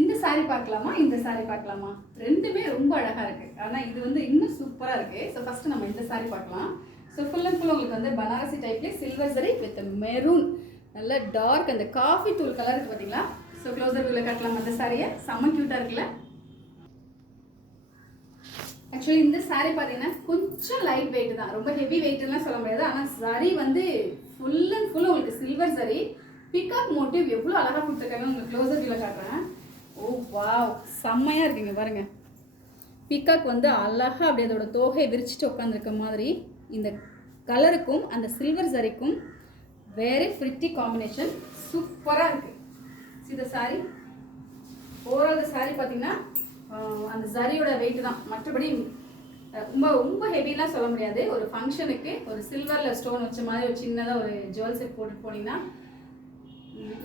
இந்த saree பார்க்கலாமா, இந்த saree பார்க்கலாமா? ரெண்டுமே ரொம்ப அழகா இருக்கு. ஆனா இது வந்து இன்னும் சூப்பரா இருக்கு. ஸோ ஃபர்ஸ்ட் நம்ம இந்த saree பார்க்கலாம். ஸோ ஃபுல் அண்ட் ஃபுல் உங்களுக்கு வந்து பனாரசி டைப்லேயே சில்வர் சரி வித் மெரூன், நல்ல டார்க் அந்த காஃபி தூள் கலர் இருக்கு பார்த்தீங்களா? ஸோ க்ளோசர் வியூவில் காட்டலாம் அந்த சாரியை. செம்ம க்யூட்டாக இருக்குல்ல? ஆக்சுவலி இந்த saree பார்த்தீங்கன்னா கொஞ்சம் லைட் வெயிட் தான், ரொம்ப ஹெவி வெயிட்லாம் சொல்ல முடியாது. ஆனால் சரி வந்து ஃபுல் அண்ட் ஃபுல் உங்களுக்கு சில்வர் சரி, பிகாக் மோட்டிவ் எவ்வளோ அழகாக கொடுத்துருக்காங்க. உங்களுக்கு க்ளோசர் வியூவில் காட்டுறேன். ஓ வாவ், செம்மையாக இருக்குங்க பாருங்கள். பிகாக் வந்து அழகாக அப்படி அதோட தோகையை விரிச்சிட்டு உட்காந்துருக்க மாதிரி இந்த கலருக்கும் அந்த சில்வர் சரிக்கும் வெரி பிரிட்டி காம்பினேஷன், சூப்பராக இருக்குது. இந்த சாரி ஓவரால் சாரி பார்த்தீங்கன்னா அந்த சரியோட வெயிட் தான், மற்றபடி ரொம்ப ரொம்ப ஹெவிலாம் சொல்ல முடியாது. ஒரு ஃபங்க்ஷனுக்கு ஒரு சில்வரில் ஸ்டோன் வச்ச மாதிரி ஒரு சின்னதாக ஒரு ஜுவல் செட் போட்டுட்டு போனீங்கன்னா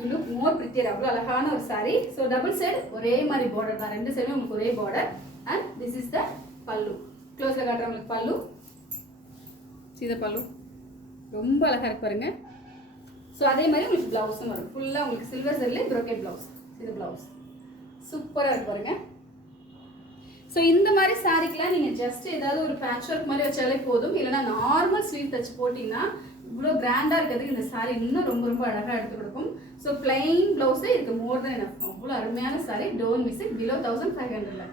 லுக் மோர் பிரிட்டியர். அவ்வளோ அழகான ஒரு சாரி. ஸோ டபுள் சைடு ஒரே மாதிரி பார்டர் தான், ரெண்டு சைடும் உங்களுக்கு ஒரே border. And this is the பல்லு. க்ளோஸில் காட்டுற உங்களுக்கு பல்லு. சீத பல்லு ரொம்ப அழகாக இருக்கு பாருங்க. ஸோ அதே மாதிரி உங்களுக்கு ப்ளவுஸும் வரும், ஃபுல்லாக உங்களுக்கு சில்வர் சரியில் ப்ரோக்கெட் ப்ளவுஸ். இது ப்ளவுஸ் சூப்பராக இருக்கு பாருங்க. ஸோ இந்த மாதிரி சாரீக்கெலாம் நீங்கள் ஜஸ்ட் ஏதாவது ஒரு பேட்ச் ஒர்க் மாதிரி வச்சாலே போதும், இல்லைனா நார்மல் ஸ்லீவ் தச்சு போட்டிங்கன்னா இவ்வளோ கிராண்டாக இருக்கிறதுக்கு இந்த சாரீ இன்னும் ரொம்ப ரொம்ப அழகாக எடுத்து கொடுக்கும். ஸோ பிளைன் ப்ளவுஸே இதுக்கு மோர் தென் எனஃப். அவ்வளோ அருமையான sari. Don't miss it. Below 1500.